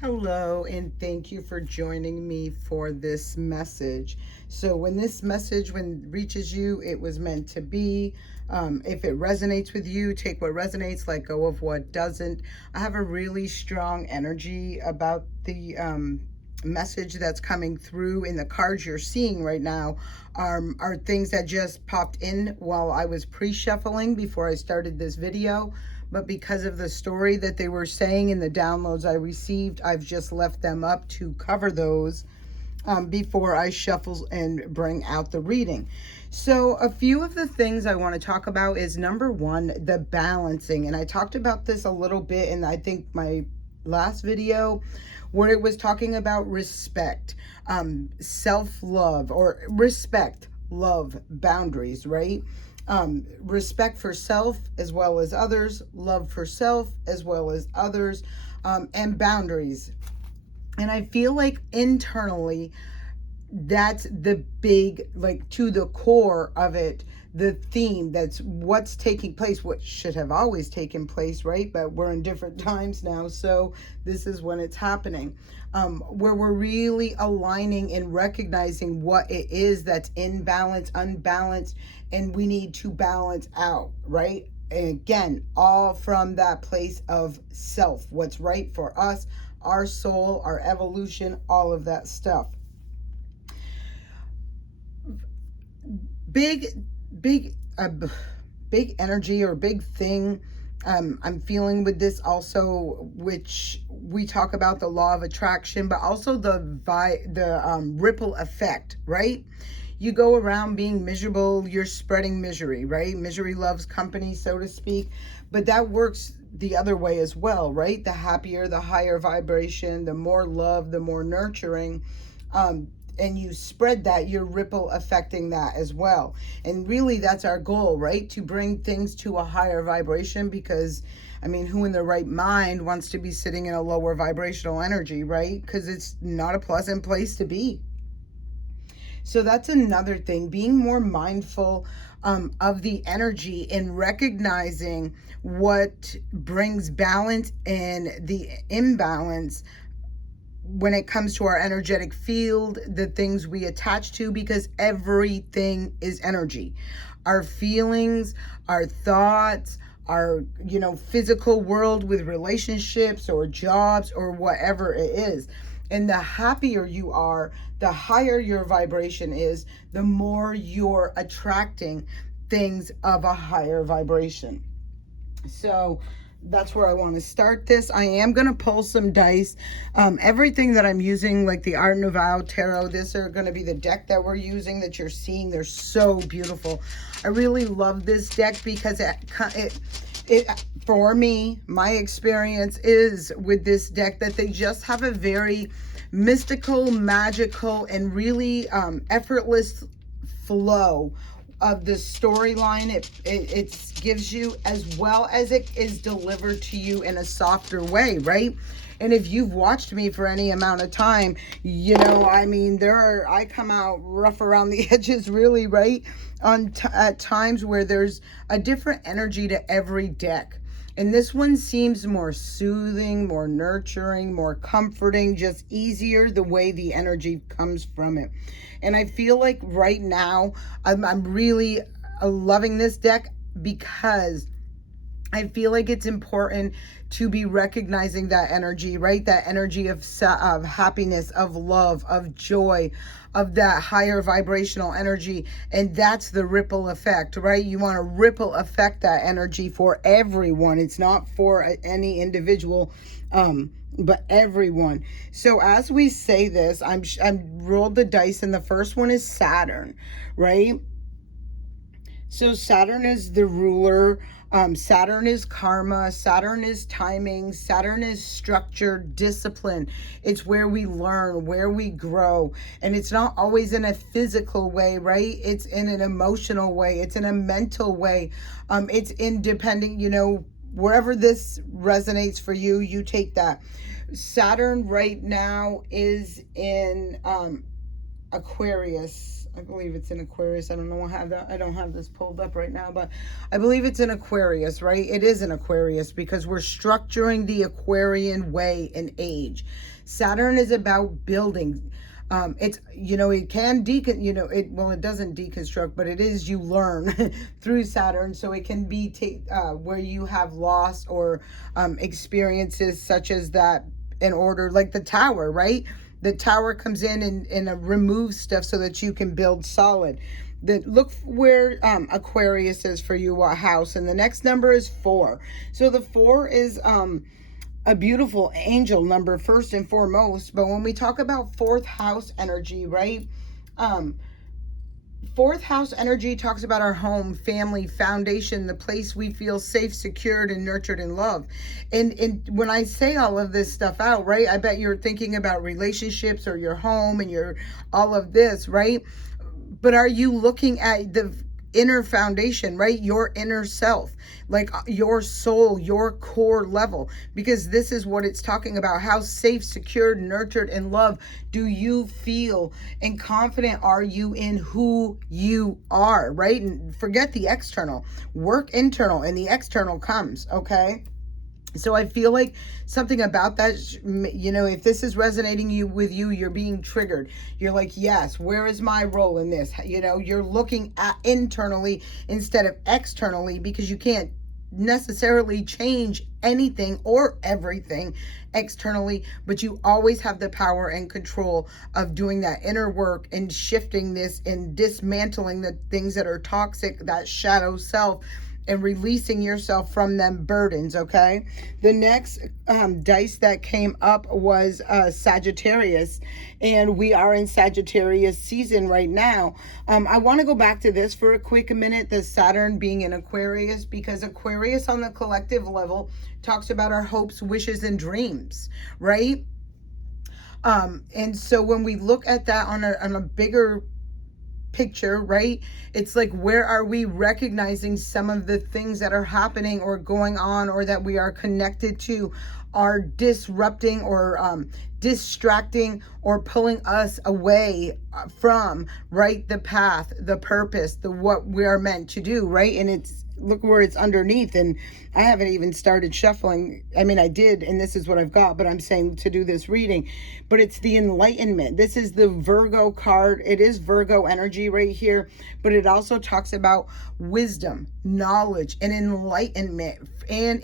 Hello, and thank you for joining me for this message. So when this message reaches you, it was meant to be. If it resonates with you, take what resonates, let go of what doesn't. I have a really strong energy about the message that's coming through, in the cards you're seeing right now are things that just popped in while I was pre-shuffling before I started this video. But because of the story that they were saying in the downloads I received, I've just left them up to cover those before I shuffle and bring out the reading. So a few of the things I want to talk about is, number one, the balancing. And I talked about this a little bit in, I think, my last video, where it was talking about respect, self-love, or respect, love, boundaries, right? Respect for self as well as others, love for self as well as others, and boundaries. And I feel like internally, that's the big, like, to the core of it, the theme, that's what's taking place, what should have always taken place, right? But we're in different times now, so this is when it's happening, where we're really aligning and recognizing what it is that's imbalance, unbalanced, and we need to balance out, right? And again, all from that place of self, what's right for us, our soul, our evolution, all of that stuff. Big energy, or big thing I'm feeling with this also, which we talk about, the law of attraction, but also the ripple effect, right? You go around being miserable, you're spreading misery, right? Misery loves company, so to speak. But that works the other way as well, right? The happier, the higher vibration, the more love, the more nurturing, and you spread that, you're ripple affecting that as well. And really, that's our goal, right? To bring things to a higher vibration, because, I mean, who in their right mind wants to be sitting in a lower vibrational energy, right? Because it's not a pleasant place to be. So that's another thing, being more mindful of the energy and recognizing what brings balance and the imbalance when it comes to our energetic field, the things we attach to, because everything is energy. Our feelings, our thoughts, our, physical world with relationships or jobs or whatever it is. And the happier you are, the higher your vibration is, the more you're attracting things of a higher vibration. So that's where I want to start this. I am going to pull some dice. Everything that I'm using, like the Art Nouveau Tarot, this are going to be the deck that we're using, that you're seeing. They're so beautiful. I really love this deck because it for me, my experience is with this deck that they just have a very mystical, magical, and really effortless flow of the storyline it gives you, as well as it is delivered to you in a softer way, right? And if you've watched me for any amount of time, I mean, I come out rough around the edges, really, right? At times where there's a different energy to every deck. And this one seems more soothing, more nurturing, more comforting, just easier the way the energy comes from it. And I feel like right now I'm really loving this deck, because I feel like it's important to be recognizing that energy, right? That energy of happiness, of love, of joy, of that higher vibrational energy. And that's the ripple effect, right? You want to ripple affect that energy for everyone. It's not for any individual, but everyone. So as we say this, I'm rolled the dice, and the first one is Saturn, right? So Saturn is the ruler. Saturn is karma. Saturn is timing. Saturn is structure, discipline. It's where we learn, where we grow. And it's not always in a physical way, right? It's in an emotional way. It's in a mental way. It's independent, wherever this resonates for you, you take that. Saturn right now is in Aquarius. I believe it's in Aquarius. I don't know. I don't have this pulled up right now, but I believe it's in Aquarius, right? It is in Aquarius because we're structuring the Aquarian way and age. Saturn is about building. It's, it can it doesn't deconstruct, but it is, you learn through Saturn. So it can be where you have loss or experiences such as that, in order, like the tower, right? The tower comes in and removes stuff so that you can build solid. Look where Aquarius is for you, what house, and the next number is 4. So the 4 is a beautiful angel number first and foremost. But when we talk about 4th house energy, right? 4th house energy talks about our home, family, foundation, the place we feel safe, secured, and nurtured and loved. And when I say all of this stuff out, right, I bet you're thinking about relationships or your home and your all of this, right? But are you looking at the inner foundation, right? Your inner self, like your soul, your core level, because this is what it's talking about. How safe, secured, nurtured, and loved do you feel, and confident are you in who you are, right? And forget the external, work internal, and the external comes, okay? So I feel like something about that, if this is resonating with you, you're being triggered. You're like, yes, where is my role in this? You're looking at internally instead of externally, because you can't necessarily change anything or everything externally, but you always have the power and control of doing that inner work and shifting this and dismantling the things that are toxic, that shadow self, and releasing yourself from them burdens, okay? The next dice that came up was Sagittarius, and we are in Sagittarius season right now. I want to go back to this for a quick minute, the Saturn being in Aquarius, because Aquarius on the collective level talks about our hopes, wishes, and dreams, right? And so when we look at that on a bigger picture, right, it's like, where are we recognizing some of the things that are happening or going on, or that we are connected to, are disrupting or distracting or pulling us away from, right, the path, the purpose, the what we are meant to do, right? And it's, look where it's underneath, and I haven't even started shuffling. I mean, I did, and this is what I've got, but I'm saying to do this reading. But it's the enlightenment. This is the Virgo card. It is Virgo energy right here, but it also talks about wisdom, knowledge, and enlightenment. And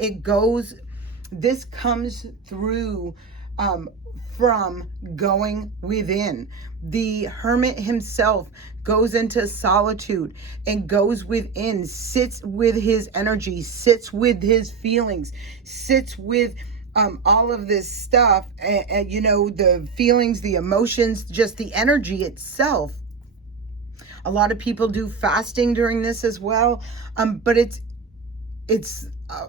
this comes through from going within. The hermit himself goes into solitude and goes within, sits with his energy, sits with his feelings, sits with all of this stuff, and the feelings, the emotions, just the energy itself. A lot of people do fasting during this as well, but it's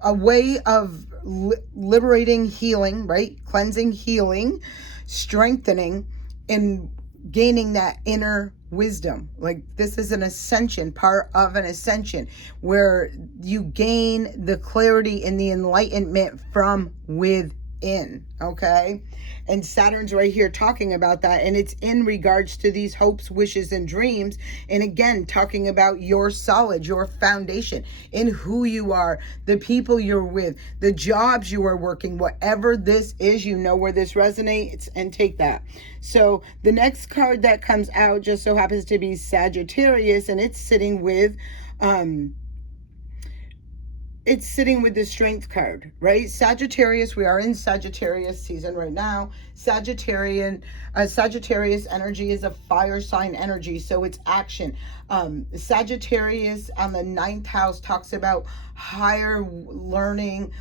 a way of liberating, healing, right? Cleansing, healing, strengthening, and gaining that inner wisdom. Like, this is an ascension, part of an ascension, where you gain the clarity and the enlightenment from within, okay? And Saturn's right here talking about that, and it's in regards to these hopes, wishes, and dreams. And again, talking about your solid, your foundation, in who you are, the people you're with, the jobs you are working, whatever this is, where this resonates, and take that. So the next card that comes out just so happens to be Sagittarius, and it's sitting with the Strength card, right? Sagittarius, we are in Sagittarius season right now. Sagittarius energy is a fire sign energy, so it's action. Sagittarius on the 9th house talks about higher learning,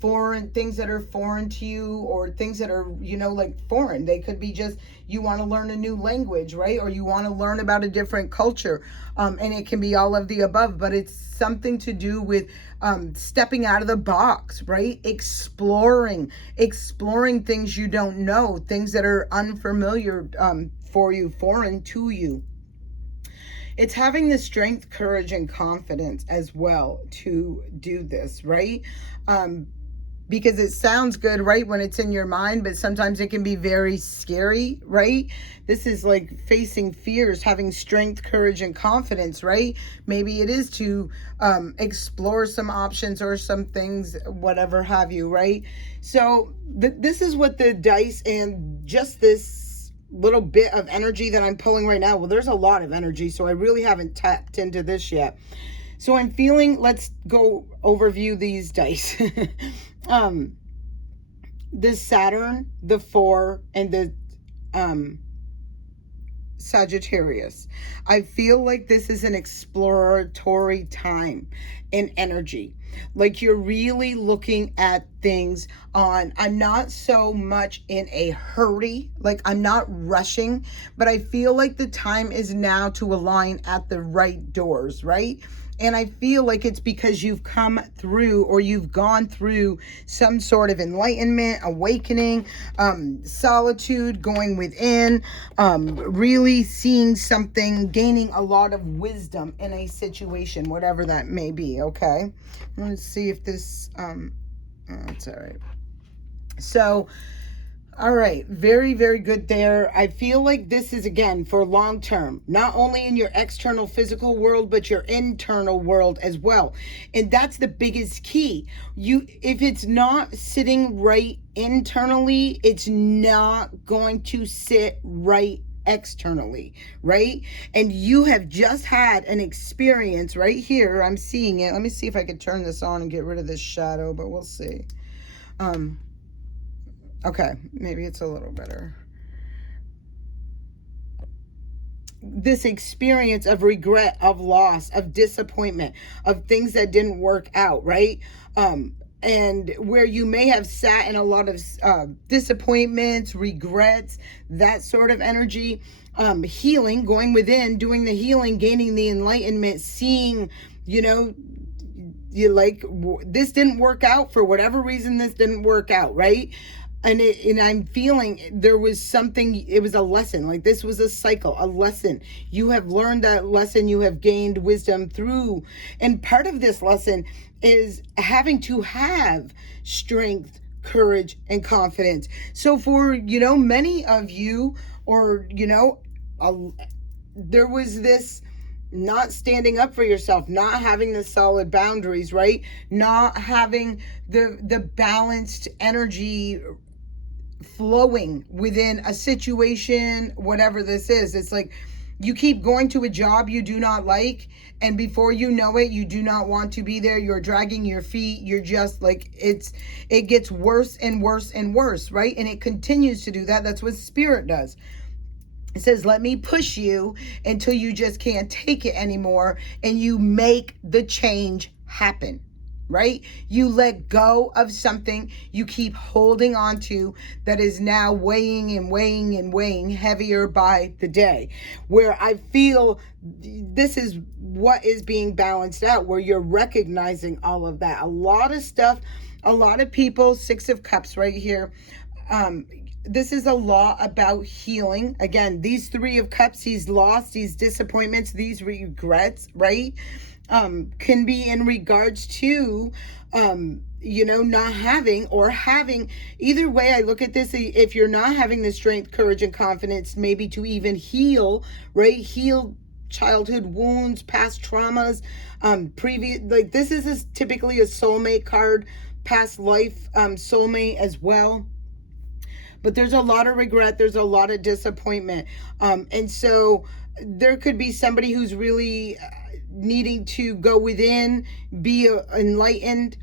foreign things that are foreign to you, or things that are, like foreign. They could be just, you want to learn a new language, right? Or you want to learn about a different culture. And it can be all of the above, but it's something to do with stepping out of the box, right? Exploring things you don't know, things that are unfamiliar for you, foreign to you. It's having the strength, courage, and confidence as well to do this, right? because it sounds good, right, when it's in your mind, but sometimes it can be very scary, right? This is like facing fears, having strength, courage, and confidence, right? Maybe it is to explore some options or some things, whatever have you, right? So this is what the dice and just this little bit of energy that I'm pulling right now. Well, there's a lot of energy, so I really haven't tapped into this yet. So I'm feeling, let's go overview these dice. The Saturn, the 4, and the Sagittarius. I feel like this is an exploratory time in energy. Like you're really looking at things on, I'm not so much in a hurry, like I'm not rushing, but I feel like the time is now to align at the right doors, right? And I feel like it's because you've come through or you've gone through some sort of enlightenment, awakening, solitude, going within, really seeing something, gaining a lot of wisdom in a situation, whatever that may be, okay? Let's see if this, it's all right. So, all right, very, very good there. I feel like this is, again, for long term, not only in your external physical world, but your internal world as well. And that's the biggest key. If it's not sitting right internally, it's not going to sit right externally, right? And you have just had an experience right here. I'm seeing it. Let me see if I can turn this on and get rid of this shadow, but we'll see. Okay, maybe it's a little better. This experience of regret, of loss, of disappointment, of things that didn't work out, right? And where you may have sat in a lot of disappointments, regrets, that sort of energy, healing, going within, doing the healing, gaining the enlightenment, seeing, you know, you like, this didn't work out for whatever reason, this didn't work out, right? And I'm feeling there was something, it was a lesson, like this was a cycle, a lesson. You have learned that lesson, you have gained wisdom through, and part of this lesson is having to have strength, courage, and confidence. So for, you know, many of you, or, you know, there was this not standing up for yourself, not having the solid boundaries, right? Not having the balanced energy flowing within a situation, whatever this is. It's like you keep going to a job you do not like, and before you know it, you do not want to be there. You're dragging your feet. You're just like, it gets worse and worse and worse, right? And it continues to do that. That's what spirit does. It says, let me push you until you just can't take it anymore, and you make the change happen. Right? You let go of something you keep holding on to that is now weighing and weighing and weighing heavier by the day. Where I feel this is what is being balanced out, where you're recognizing all of that. A lot of stuff, a lot of people, 6 of Cups right here. This is a lot about healing. Again, these 3 of Cups, these loss, these disappointments, these regrets, right? Can be in regards to, you know, not having or having, either way I look at this, if you're not having the strength, courage, and confidence, maybe to even heal, right? Heal childhood wounds, past traumas, previous, like this is typically a soulmate card, past life, soulmate as well. But there's a lot of regret, there's a lot of disappointment. And so there could be somebody who's really needing to go within, be enlightened,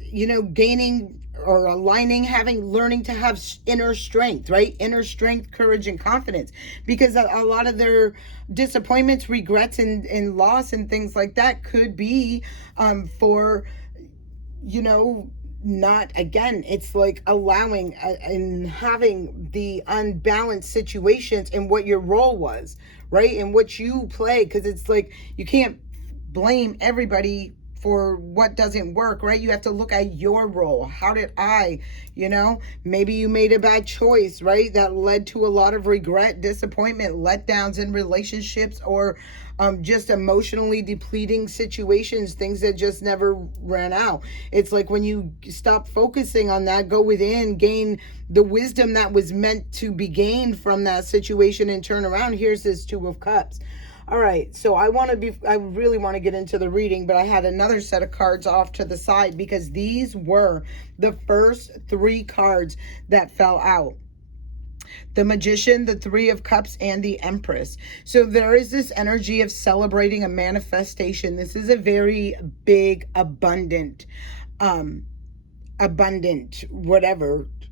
you know, gaining or aligning, learning to have inner strength, right? Inner strength, courage, and confidence. Because a lot of their disappointments, regrets, and loss and things like that could be for, you know, not, again, it's like allowing and having the unbalanced situations and what your role was, right? And what you play, because it's like you can't blame everybody for what doesn't work, right? You have to look at your role. How did I, maybe you made a bad choice, right? That led to a lot of regret, disappointment, letdowns in relationships, or just emotionally depleting situations, things that just never ran out. It's like when you stop focusing on that, go within, gain the wisdom that was meant to be gained from that situation, and turn around. Here's this Two of Cups. All right, so I really want to get into the reading, but I had another set of cards off to the side because these were the first 3 cards that fell out. The Magician, the Three of Cups, and the Empress. So there is this energy of celebrating a manifestation. This is a very big, abundant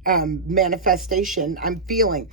manifestation I'm feeling.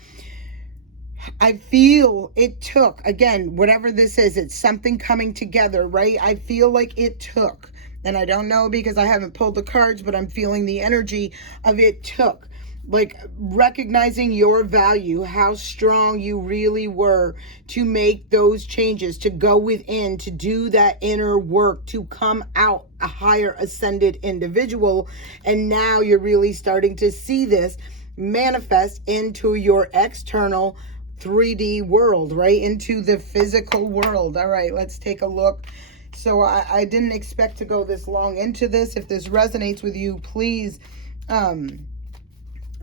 I feel it took, again, whatever this is, it's something coming together, right? I feel like it took, and I don't know because I haven't pulled the cards, but I'm feeling the energy of it took. Like recognizing your value, how strong you really were to make those changes, to go within, to do that inner work, to come out a higher ascended individual. And now you're really starting to see this manifest into your external 3D world, right? Into the physical world. All right, let's take a look. So I didn't expect to go this long into this. If this resonates with you, please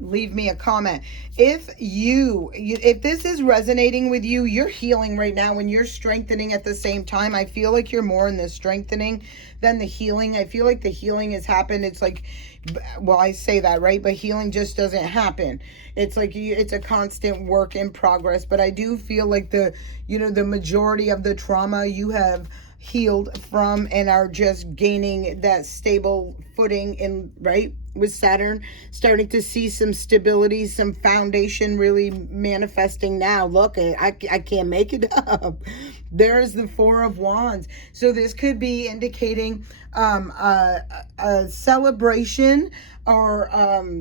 leave me a comment. If this is resonating with you, you're healing right now and you're strengthening at the same time. I feel like you're more in the strengthening than the healing. I feel like the healing has happened. It's like, well, I say that, right? But healing just doesn't happen. It's like it's a constant work in progress. But I do feel like the majority of the trauma you have healed from and are just gaining that stable footing in, right? With Saturn starting to see some stability, some foundation really manifesting now. Look, I can't make it up. There's the Four of Wands. So this could be indicating a celebration or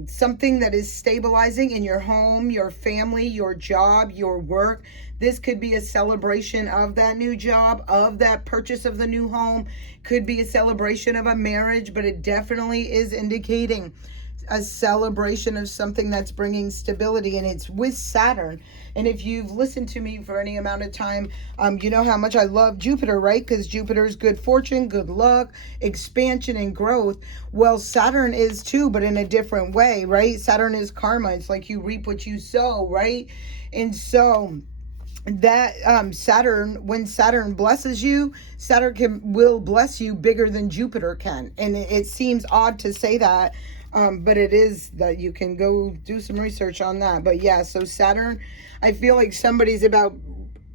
something that is stabilizing in your home, your family, your job, your work. This could be a celebration of that new job, of that purchase of the new home. Could be a celebration of a marriage, but it definitely is indicating a celebration of something that's bringing stability, and it's with Saturn. And if you've listened to me for any amount of time, you know how much I love Jupiter, right? Because Jupiter is good fortune, good luck, expansion, and growth. Well, Saturn is too, but in a different way, right? Saturn is karma. It's like you reap what you sow, right? And so that Saturn, when Saturn blesses you, Saturn will bless you bigger than Jupiter can. And it seems odd to say that, but it is that. You can go do some research on that. But yeah, so Saturn, I feel like somebody's about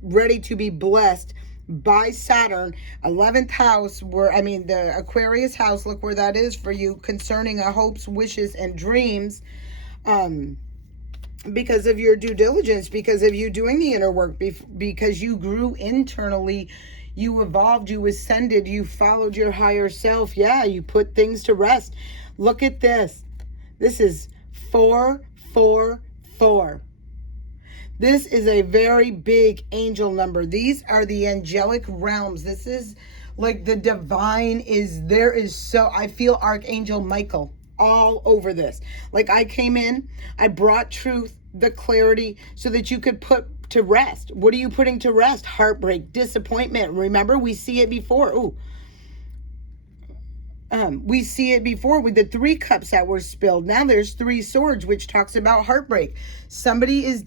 ready to be blessed by Saturn. 11th house, the Aquarius house, look where that is for you, concerning our hopes, wishes, and dreams. Because of your due diligence, because of you doing the inner work, because you grew internally, you evolved, you ascended, you followed your higher self. Yeah, you put things to rest. Look at this. This is 444. This is a very big angel number. These are the angelic realms. This is like the divine I feel Archangel Michael all over this. Like I came in, I brought truth, the clarity, so that you could put to rest. What are you putting to rest? Heartbreak, disappointment. Remember, we see it before. We see it before with the 3 cups that were spilled. Now there's 3 swords, which talks about heartbreak. Somebody is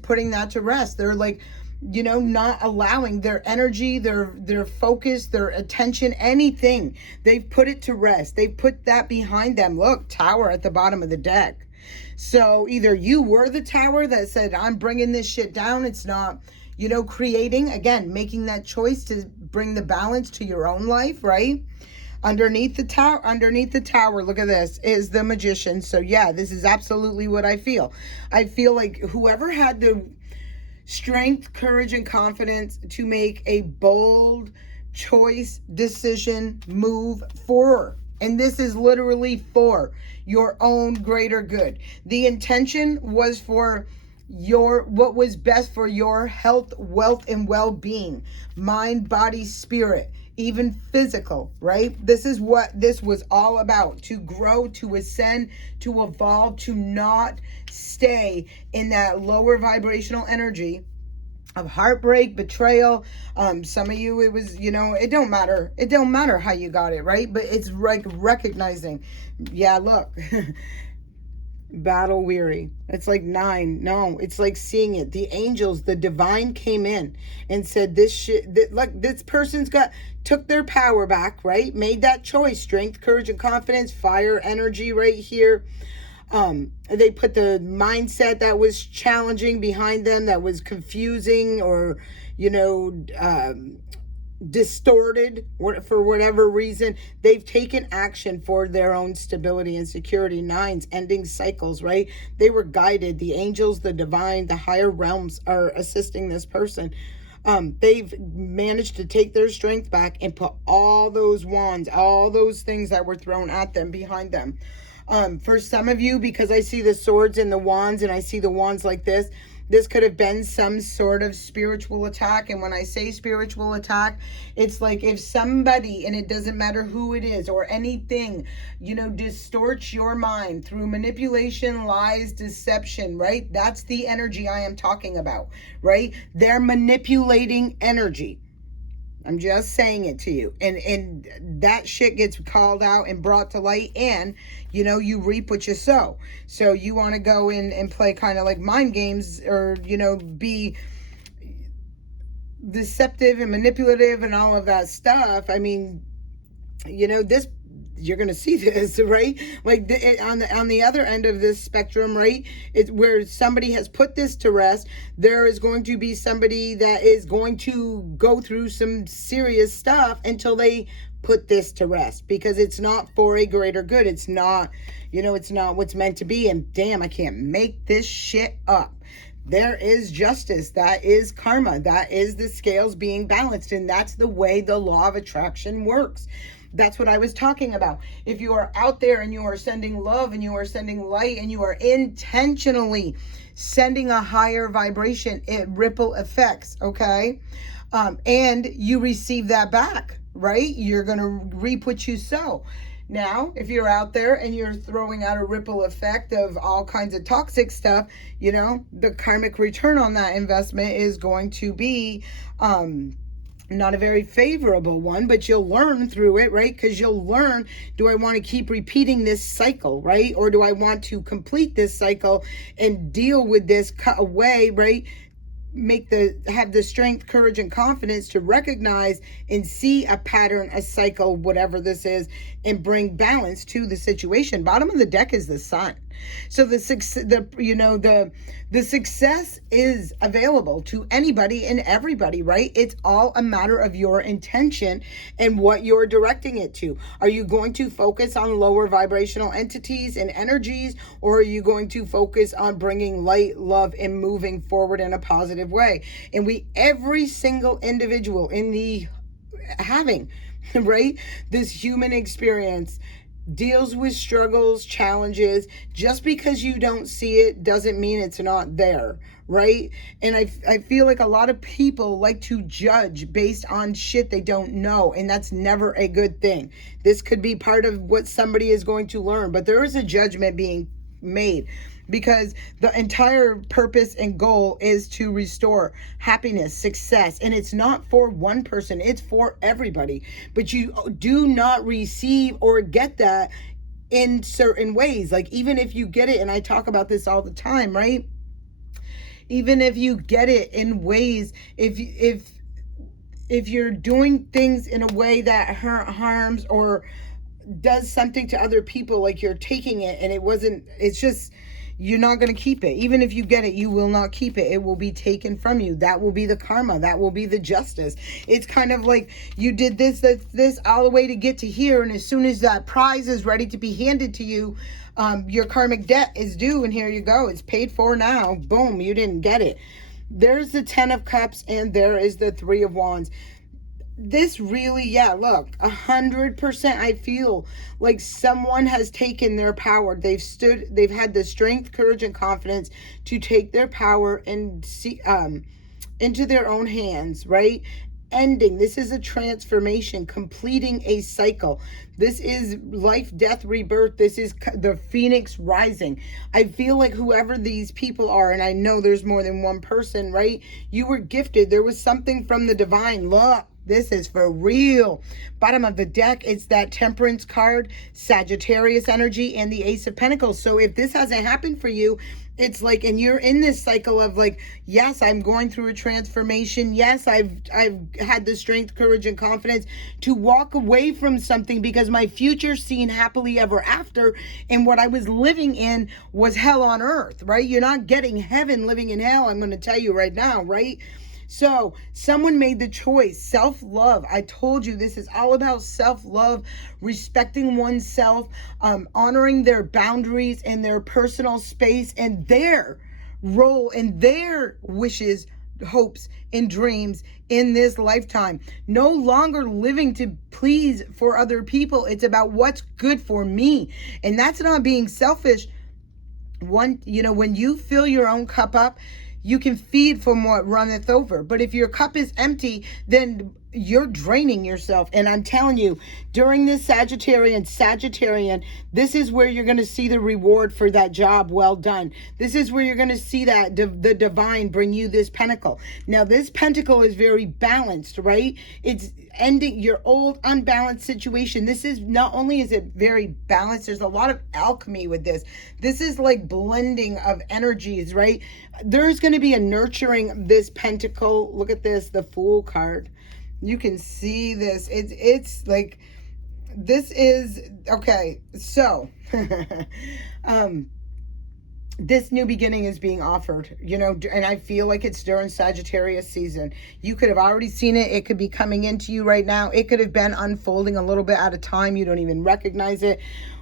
putting that to rest. They're like, not allowing their energy, their focus, their attention, anything. They've put it to rest. They've put that behind them. Look, Tower at the bottom of the deck. So either you were the Tower that said, I'm bringing this shit down. It's not, creating, again, making that choice to bring the balance to your own life, right? Underneath the tower, look at this, is the Magician. So yeah, this is absolutely what I feel. I feel like whoever had the strength, courage, and confidence to make a bold choice, decision, move forward. And this is literally for your own greater good. The intention was for what was best for your health, wealth, and well-being, mind, body, spirit, even physical, right? This is what this was all about, to grow, to ascend, to evolve, to not stay in that lower vibrational energy of heartbreak, betrayal. Some of you, it was, it don't matter. It don't matter how you got it, right? But it's like recognizing, yeah, look, battle weary. It's like 9. No, it's like seeing it. The angels, the divine came in and said, this shit, like this person's took their power back, right? Made that choice, strength, courage, and confidence, fire, energy right here. They put the mindset that was challenging behind them, that was confusing or, distorted for whatever reason. They've taken action for their own stability and security. 9s, ending cycles, right? They were guided. The angels, the divine, the higher realms are assisting this person. They've managed to take their strength back and put all those wands, all those things that were thrown at them behind them. For some of you, because I see the swords and the wands, and I see the wands like this could have been some sort of spiritual attack. And when I say spiritual attack, it's like if somebody, and it doesn't matter who it is or anything, distorts your mind through manipulation, lies, deception, right? That's the energy I am talking about, right? They're manipulating energy. I'm just saying it to you. And that shit gets called out and brought to light, and, you reap what you sow. So you want to go in and play kind of like mind games, or, be deceptive and manipulative and all of that stuff. I mean, this, you're going to see this, right? Like on the other end of this spectrum, right? It's where somebody has put this to rest. There is going to be somebody that is going to go through some serious stuff until they put this to rest, because it's not for a greater good. It's not, it's not what's meant to be. And damn, I can't make this shit up. There is justice. That is karma. That is the scales being balanced. And that's the way the law of attraction works. That's what I was talking about. If you are out there and you are sending love and you are sending light and you are intentionally sending a higher vibration, it ripple effects, okay? And you receive that back, right? You're going to reap what you sow. Now, if you're out there and you're throwing out a ripple effect of all kinds of toxic stuff, the karmic return on that investment is going to be not a very favorable one, but you'll learn through it, right? Because you'll learn, do I want to keep repeating this cycle, right? Or do I want to complete this cycle and deal with this, cut away, right? Have the strength, courage, and confidence to recognize and see a pattern, a cycle, whatever this is, and bring balance to the situation. Bottom of the deck is the Sun. So the success is available to anybody and everybody, right? It's all a matter of your intention and what you're directing it to. Are you going to focus on lower vibrational entities and energies, or are you going to focus on bringing light, love, and moving forward in a positive way? And every single individual in the having, right, this human experience deals with struggles, challenges. Just because you don't see it doesn't mean it's not there, right? And I feel like a lot of people like to judge based on shit they don't know, and that's never a good thing. This could be part of what somebody is going to learn, but there is a judgment being made, because the entire purpose and goal is to restore happiness, success, and it's not for one person, it's for everybody. But you do not receive or get that in certain ways. Like, even if you get it, and I talk about this all the time, right? Even if you get it in ways, if you're doing things in a way that harms or does something to other people, like you're taking it and it's just, you're not going to keep it. Even if you get it, you will not keep it. It will be taken from you. That will be the karma. That will be the justice. It's kind of like you did this all the way to get to here, and as soon as that prize is ready to be handed to you, your karmic debt is due, and here you go. It's paid for now. Boom, you didn't get it. There's the 10 of Cups, and there is the 3 of Wands. This really, yeah, look, 100%, I feel like someone has taken their power. They've had the strength, courage, and confidence to take their power and see into their own hands, right? ending. This is a transformation, completing a cycle. This is life, death, rebirth. This is the phoenix rising. I feel like whoever these people are, and I know there's more than one person, right? You were gifted. There was something from the divine. Look, this is for real. Bottom of the deck, it's that Temperance card, Sagittarius energy, and the Ace of Pentacles. So if this hasn't happened for you, it's like, and you're in this cycle of like, yes, I'm going through a transformation. Yes, I've had the strength, courage, and confidence to walk away from something because my future seen happily ever after, and what I was living in was hell on earth, right? You're not getting heaven living in hell. I'm going to tell you right now, right? So someone made the choice, self-love. I told you this is all about self-love, respecting oneself, honoring their boundaries and their personal space and their role and their wishes, hopes, and dreams in this lifetime. No longer living to please for other people. It's about what's good for me. And that's not being selfish. When you fill your own cup up, you can feed from what runneth over. But if your cup is empty, then you're draining yourself. And I'm telling you, during this Sagittarian, this is where you're going to see the reward for that job well done. This is where you're going to see that the divine bring you this pentacle. Now, this pentacle is very balanced, right? It's ending your old unbalanced situation. This is not only is it very balanced, there's a lot of alchemy with this. This is like blending of energies, right? There's going to be a nurturing this pentacle. Look at this, the Fool card. You can see this. It's like, this is, okay, so, this new beginning is being offered, and I feel like it's during Sagittarius season. You could have already seen it. It could be coming into you right now. It could have been unfolding a little bit at a time. You don't even recognize it.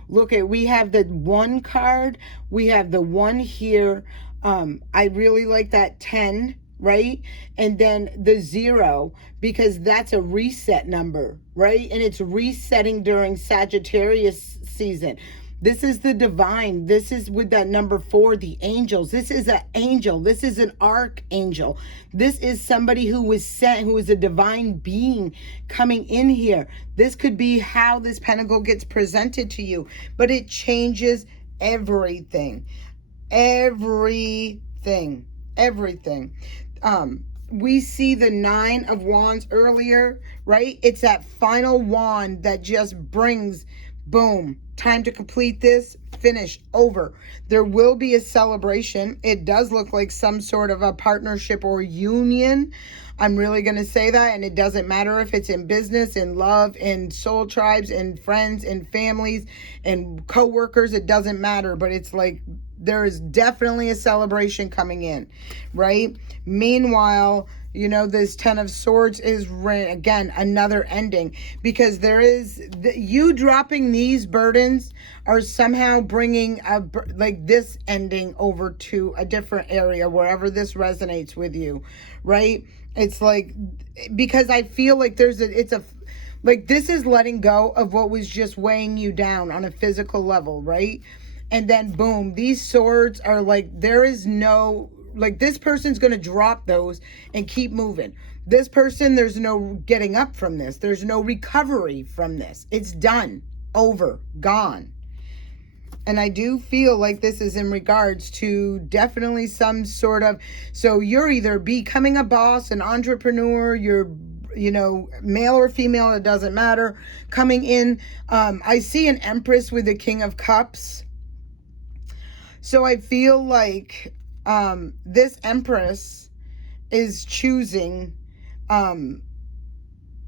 Look at, we have the 1 card. We have the 1 here. I really like that 10, right? And then the 0, because that's a reset number, right? And it's resetting during Sagittarius season. This is the divine. This is with that number 4, the angels. This is an angel. This is an archangel. This is somebody who was sent, who is a divine being coming in here. This could be how this pentacle gets presented to you, but it changes everything. Everything. We see the 9 of Wands earlier, right? It's that final wand that just brings, boom, time to complete this, finish, over. There will be a celebration. It does look like some sort of a partnership or union. I'm really going to say that, and it doesn't matter if it's in business, in love, in soul tribes, in friends, in families, in co-workers. It doesn't matter, but it's like there is definitely a celebration coming in, right? Meanwhile, this 10 of Swords is, again, another ending, because there is, you dropping these burdens are somehow bringing this ending over to a different area, wherever this resonates with you, right? It's like, because I feel like this is letting go of what was just weighing you down on a physical level, right? And then boom, these swords are like, there is no, like, this person's going to drop those and keep moving. This person, there's no getting up from this. There's no recovery from this. It's done, over, gone. And I do feel like this is in regards to definitely some sort of, so you're either becoming a boss, an entrepreneur, you're, male or female, it doesn't matter, coming in. I see an Empress with the King of Cups. So I feel like this Empress is choosing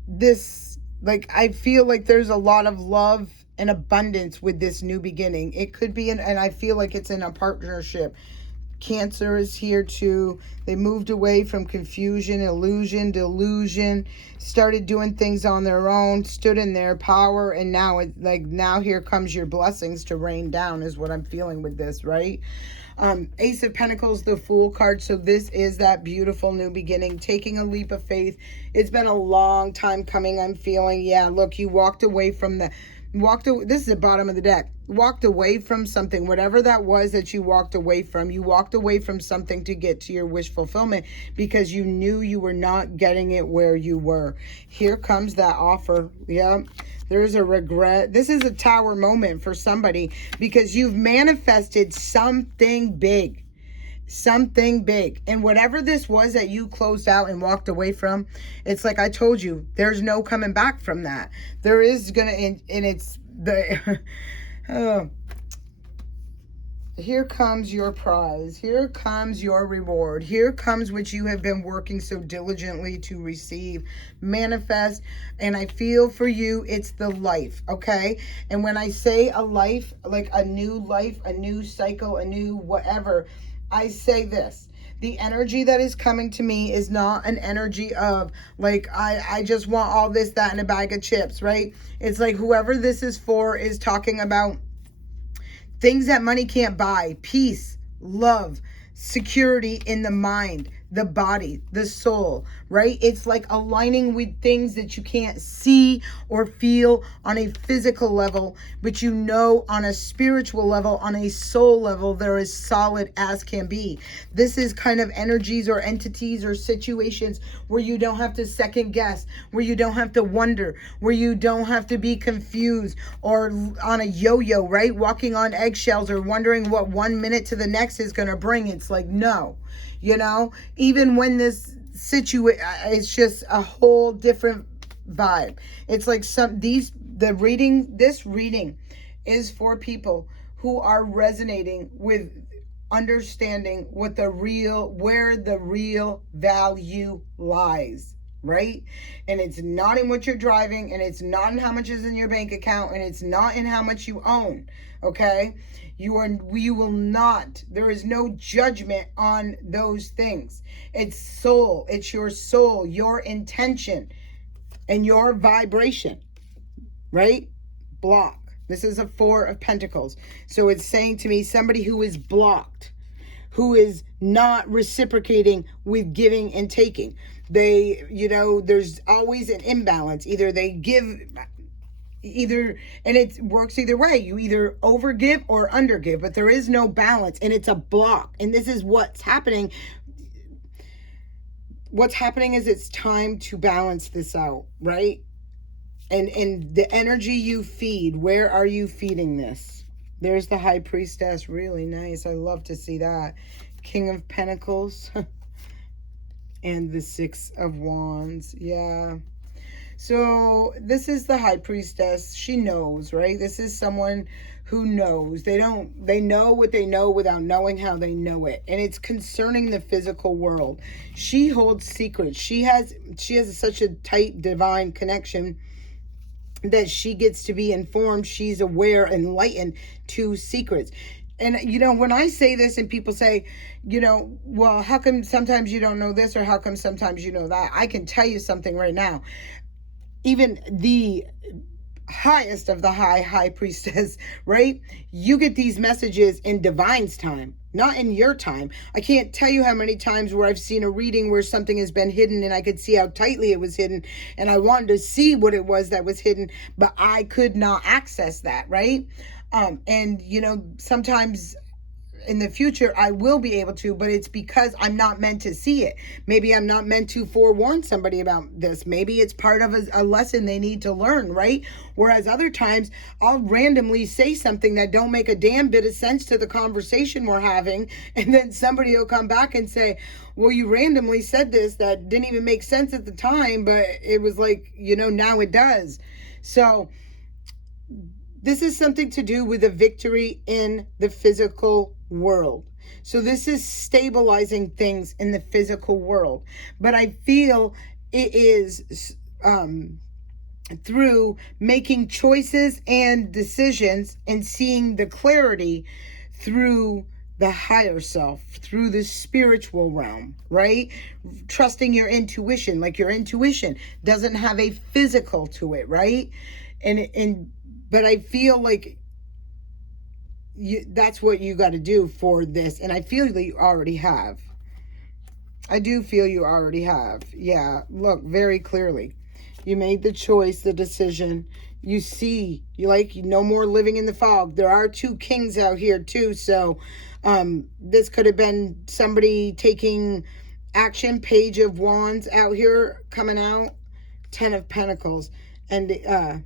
this, like, I feel like there's a lot of love and abundance with this new beginning. It could be, and I feel like it's in a partnership. Cancer is here too. They moved away from confusion, illusion, delusion, started doing things on their own, stood in their power, and now here comes your blessings to rain down, is what I'm feeling with this, right? Ace of Pentacles, the Fool card. So this is that beautiful new beginning, taking a leap of faith. It's been a long time coming, I'm feeling. Yeah, look, you walked away from Walked away. This is the bottom of the deck. Walked away from something, whatever that was that you walked away from. You walked away from something to get to your wish fulfillment because you knew you were not getting it where you were. Here comes that offer. Yep. There's a regret. This is a tower moment for somebody because you've manifested something big. Something big. And whatever this was that you closed out and walked away from, it's like I told you, there's no coming back from that. There is gonna, and it's the here comes your prize. Here comes your reward. Here comes what you have been working so diligently to receive, manifest. And I feel for you, it's the life, okay? And when I say a life, like a new life, a new cycle, a new whatever, I say this. The energy that is coming to me is not an energy of like, I just want all this, that, and a bag of chips, right? It's like whoever this is for is talking about things that money can't buy. Peace, love, security in the mind, the body, the soul, right? It's like aligning with things that you can't see or feel on a physical level, but you know on a spiritual level, on a soul level, they're as solid as can be. This is kind of energies or entities or situations where you don't have to second guess, where you don't have to wonder, where you don't have to be confused or on a yo-yo, right? Walking on eggshells or wondering what 1 minute to the next is going to bring. It's like, no. You know, even when this situation, it's just a whole different vibe. It's like this reading is for people who are resonating with understanding where the real value lies, right? And it's not in what you're driving, and it's not in how much is in your bank account, and it's not in how much you own, okay? You will not, there is no judgment on those things. It's soul, it's your soul, your intention, and your vibration, right? Block. This is a 4 of Pentacles. So it's saying to me, somebody who is blocked, who is not reciprocating with giving and taking. They, there's always an imbalance. Either they give, and it works either way. You either overgive or undergive, but there is no balance, and it's a block. And this is what's happening. What's happening is it's time to balance this out, right? And the energy you feed, where are you feeding this? There's the High Priestess, really nice. I love to see that. King of Pentacles and the 6 of Wands. Yeah. So this is the High Priestess. She knows, right? This is someone who knows. They know what they know without knowing how they know it. And it's concerning the physical world. She holds secrets. She has such a tight divine connection that she gets to be informed. She's aware, enlightened to secrets. And, when I say this and people say, well, how come sometimes you don't know this, or how come sometimes you know that? I can tell you something right now. Even the highest of the high priestess, right? You get these messages in divine's time, not in your time. I can't tell you how many times where I've seen a reading where something has been hidden and I could see how tightly it was hidden, and I wanted to see what it was that was hidden, but I could not access that, right? And sometimes in the future I will be able to, but it's because I'm not meant to see it. Maybe I'm not meant to forewarn somebody about this. Maybe it's part of a lesson they need to learn, right? Whereas other times I'll randomly say something that don't make a damn bit of sense to the conversation we're having, and then somebody will come back and say, well, you randomly said this that didn't even make sense at the time, but it was like, now it does. So this is something to do with a victory in the physical world. So this is stabilizing things in the physical world. But I feel it is through making choices and decisions and seeing the clarity through the higher self, through the spiritual realm, right? Trusting your intuition, like your intuition doesn't have a physical to it, right? But I feel like that's what you got to do for this. And I feel that you already have. I do feel you already have. Yeah, look, very clearly. You made the choice, the decision. You see, no more living in the fog. There are 2 kings out here too. So this could have been somebody taking action. Page of Wands out here coming out. 10 of Pentacles. And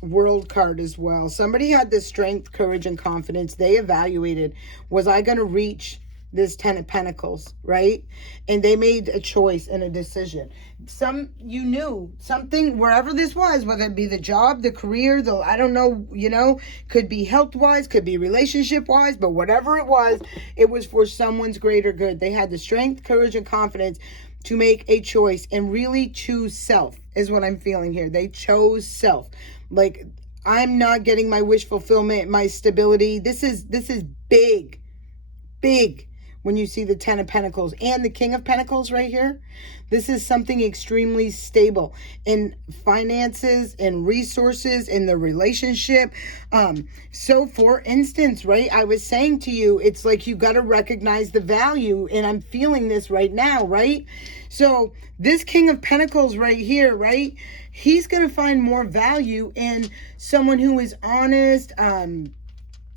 World card as well. Somebody had the strength, courage, and confidence. They evaluated, was I going to reach this 10 of Pentacles, right? And they made a choice and a decision. You knew something, wherever this was, whether it be the job, the career, I don't know, could be health-wise, could be relationship-wise, but whatever it was for someone's greater good. They had the strength, courage, and confidence to make a choice and really choose self, is what I'm feeling here. They chose self. Like, I'm not getting my wish fulfillment, my stability. This is big, big. When you see the 10 of Pentacles and the King of Pentacles right here, this is something extremely stable in finances and resources in the relationship. So for instance, right, I was saying to you, it's like you got to recognize the value, and I'm feeling this right now, right? So this King of Pentacles right here, right, he's going to find more value in someone who is honest,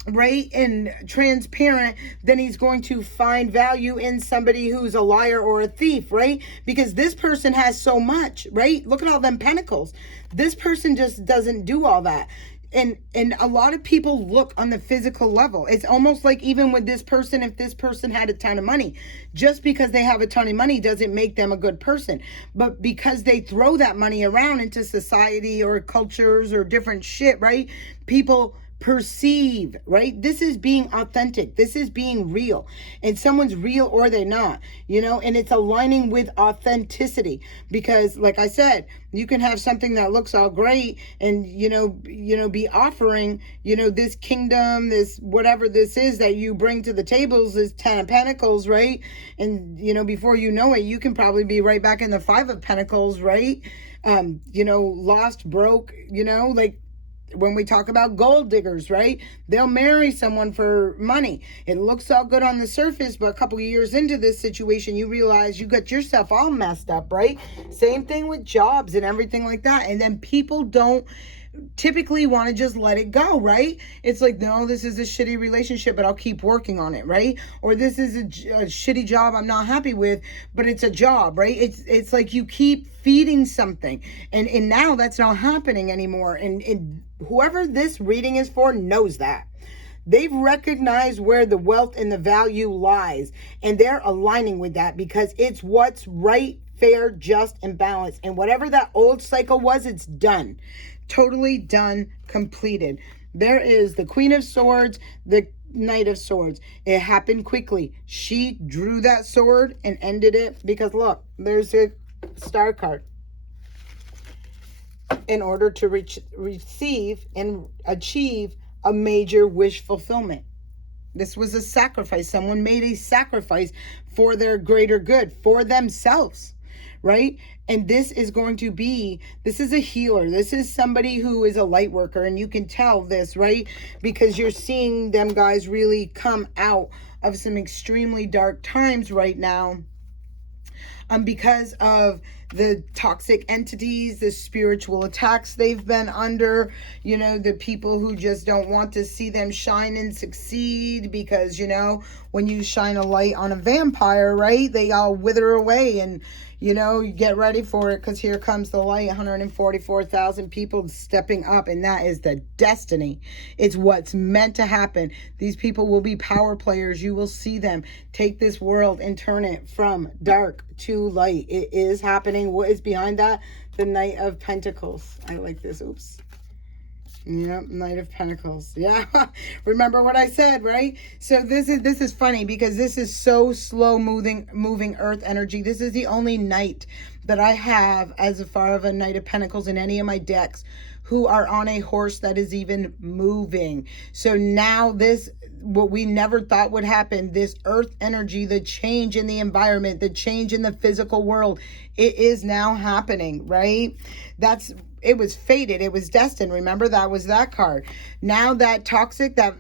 right, and transparent, then he's going to find value in somebody who's a liar or a thief, right? Because this person has so much, right? Look at all them pentacles. This person just doesn't do all that. And a lot of people look on the physical level. It's almost like even with this person, if this person had a ton of money, just because they have a ton of money doesn't make them a good person. But because they throw that money around into society or cultures or different shit, right? People perceive, right? This is being authentic. This is being real. And someone's real or they're not, and it's aligning with authenticity. Because like I said, you can have something that looks all great and, be offering, this kingdom, this whatever this is that you bring to the tables is 10 of Pentacles, right? And, before you know it, you can probably be right back in the 5 of Pentacles, right? Lost, broke, when we talk about gold diggers, right? They'll marry someone for money. It looks all good on the surface, but a couple of years into this situation, you realize you got yourself all messed up, right? Same thing with jobs and everything like that. And then people don't typically want to just let it go, right? It's like, no, this is a shitty relationship, but I'll keep working on it, right? Or this is a shitty job I'm not happy with, but it's a job, right? It's like you keep feeding something, and now that's not happening anymore. And whoever this reading is for knows that. They've recognized where the wealth and the value lies, and they're aligning with that because it's what's right, fair, just, and balanced. And whatever that old cycle was, it's done. Totally done, completed. There is the Queen of Swords, the Knight of Swords. It happened quickly. She drew that sword and ended it because look, there's a star card. In order to receive and achieve a major wish fulfillment. This was a sacrifice. Someone made a sacrifice for their greater good, for themselves, right? And this is a healer. This is somebody who is a light worker, and you can tell this, right? Because you're seeing them guys really come out of some extremely dark times right now. Because of the toxic entities, the spiritual attacks they've been under, the people who just don't want to see them shine and succeed because, when you shine a light on a vampire, right, they all wither away and, you get ready for it because here comes the light, 144,000 people stepping up, and that is the destiny. It's what's meant to happen. These people will be power players. You will see them take this world and turn it from dark to light. It is happening. What is behind that? The Knight of Pentacles. I like this. Oops. Yep, Knight of Pentacles. Yeah, remember what I said, right? So this is funny because this is so slow moving earth energy. This is the only knight that I have as far as a Knight of Pentacles in any of my decks who are on a horse that is even moving. So now what we never thought would happen, this earth energy, the change in the environment, the change in the physical world, it is now happening, right? That's it was fated, it was destined. Remember, that was that card. Now that toxic, that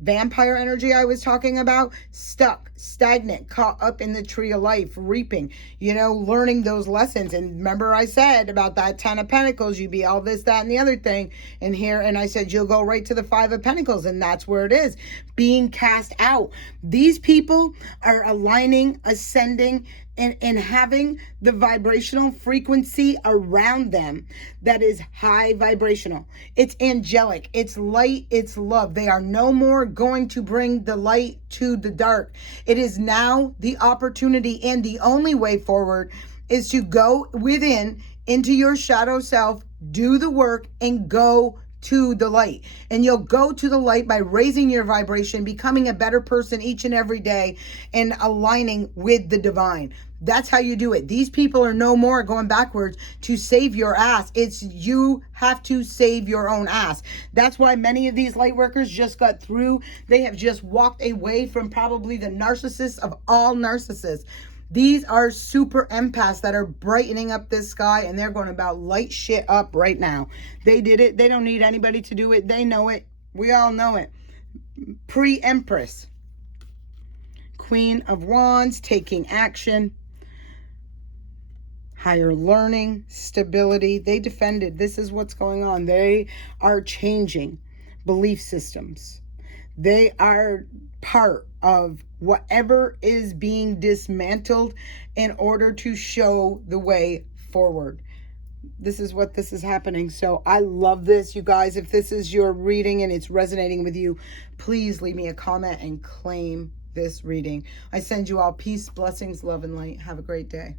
vampire energy I was talking about, stuck, stagnant, caught up in the tree of life, reaping, you know, learning those lessons. And remember I said about that 10 of Pentacles, you be all this, that, and the other thing. And here, and I said you'll go right to the 5 of Pentacles, and that's where it is, being cast out. These people are aligning, ascending, and having the vibrational frequency around them that is high vibrational. It's angelic, it's light, it's love. They are no more going to bring the light to the dark. It is now the opportunity, and the only way forward is to go within into your shadow self, do the work, and go to the light. And you'll go to the light by raising your vibration, becoming a better person each and every day, and aligning with the divine. That's how you do it. These people are no more going backwards to save your ass. It's you have to save your own ass. That's why many of these light workers just got through. They have just walked away from probably the narcissist of all narcissists. These are super empaths that are brightening up this sky, and they're going about light shit up right now. They did it. They don't need anybody to do it. They know it. We all know it. Pre-Empress. Queen of Wands, taking action. Higher learning, stability. They defended. This is what's going on. They are changing belief systems. They are part of whatever is being dismantled in order to show the way forward. This is what this is happening. So I love this, you guys. If this is your reading and it's resonating with you, please leave me a comment and claim this reading. I send you all peace, blessings, love, and light. Have a great day.